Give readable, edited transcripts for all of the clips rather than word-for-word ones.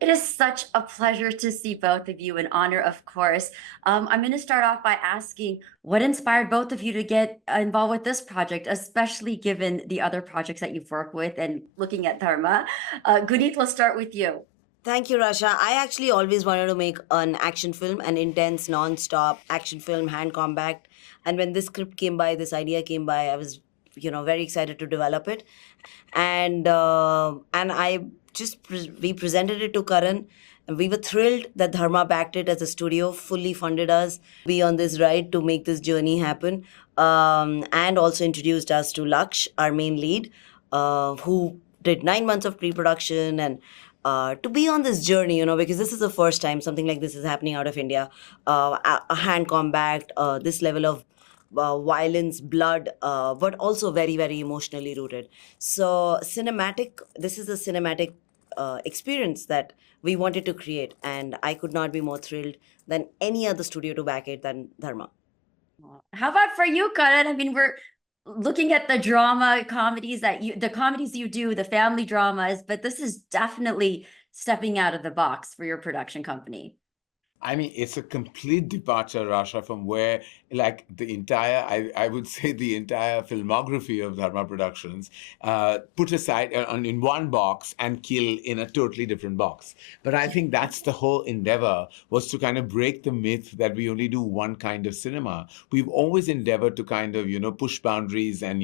It is such a pleasure to see both of you, an honor, of course. I'm going to start off by asking what inspired both of you to get involved with this project, especially given the other projects that you've worked with and looking at Dharma. Guneet, let's start with you. Thank you, Rasha. I actually always wanted to make an action film, an intense, non-stop action film, hand combat. And when this script came by, this idea came by, I was, very excited to develop it. And I we presented it to Karan, and we were thrilled that Dharma backed it as a studio, fully funded us be on this ride to make this journey happen, and also introduced us to Laksh, our main lead, who did 9 months of pre-production and. To be on this journey, because this is the first time something like this is happening out of India, a hand combat, this level of violence, blood, but also very, very emotionally rooted. So, this is a cinematic experience that we wanted to create, and I could not be more thrilled than any other studio to back it than Dharma. How about for you, Karan? I mean, we're looking at the drama comedies the comedies you do, the family dramas, but this is definitely stepping out of the box for your production company. I mean, it's a complete departure, Rasha, from where, like, I would say the entire filmography of Dharma Productions, put aside in one box and kill in a totally different box. But I think that's the whole endeavor, was to kind of break the myth that we only do one kind of cinema. We've always endeavored to kind of, push boundaries and,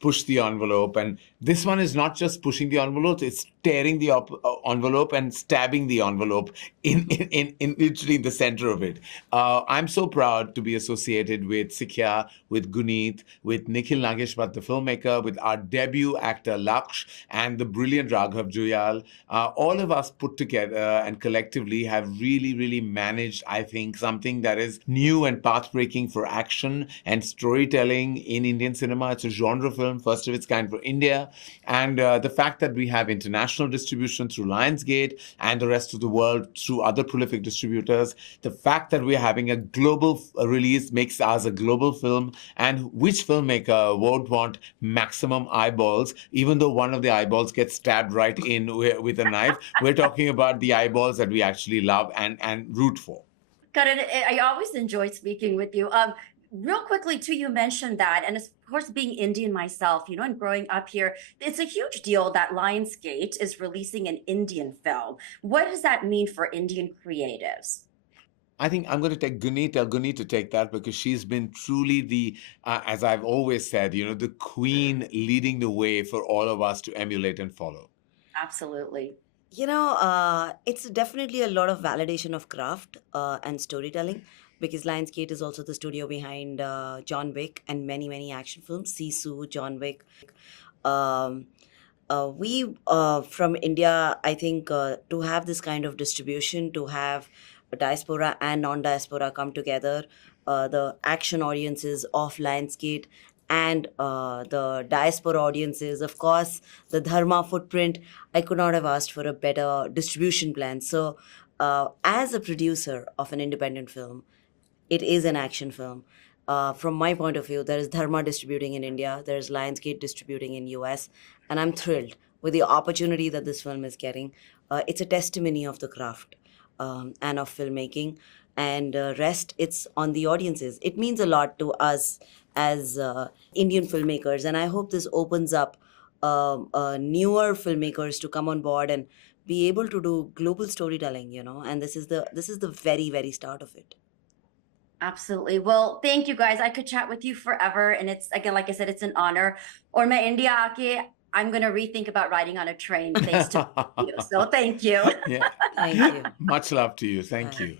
push the envelope. And this one is not just pushing the envelope, it's tearing the envelope and stabbing the envelope in literally in the center of it. I'm so proud to be associated with Sikya, with Guneet, with Nikhil Nageshwar, the filmmaker, with our debut actor Laksh, and the brilliant Raghav Juyal. All of us put together and collectively have really, really managed, I think, something that is new and path-breaking for action and storytelling in Indian cinema. It's a genre film, first of its kind for India. And the fact that we have international distribution through Lionsgate and the rest of the world through other prolific distributors, the fact that we're having a global release makes us a global film. And which filmmaker won't want maximum eyeballs, even though one of the eyeballs gets stabbed right in with a knife? We're talking about the eyeballs that we actually love and root for. Karan, I always enjoy speaking with you. Real quickly, too, you mentioned that, and of course, being Indian myself, and growing up here, it's a huge deal that Lionsgate is releasing an Indian film. What does that mean for Indian creatives? I think I'm going to take Guneet to take that, because she's been truly as I've always said, the queen leading the way for all of us to emulate and follow. Absolutely. It's definitely a lot of validation of craft and storytelling, because Lionsgate is also the studio behind John Wick and many, many action films, Sisu, John Wick. Um, we from India, I think, to have this kind of distribution, to have diaspora and non-diaspora come together, the action audiences of Lionsgate and the diaspora audiences, of course, the Dharma footprint, I could not have asked for a better distribution plan. So, as a producer of an independent film, it is an action film. From my point of view, there is Dharma distributing in India, there is Lionsgate distributing in US, and I'm thrilled with the opportunity that this film is getting. It's a testimony of the craft and of filmmaking, and rest, it's on the audiences. It means a lot to us as Indian filmmakers, and I hope this opens up newer filmmakers to come on board and be able to do global storytelling. And this is the very, very start of it. Absolutely. Well, thank you guys. I could chat with you forever. And it's, again, like I said, it's an honor. Or मैं India आके, I'm going to rethink about riding on a train thanks to you. So thank you. Yeah. Thank you. Much love to you. Thank Bye. you.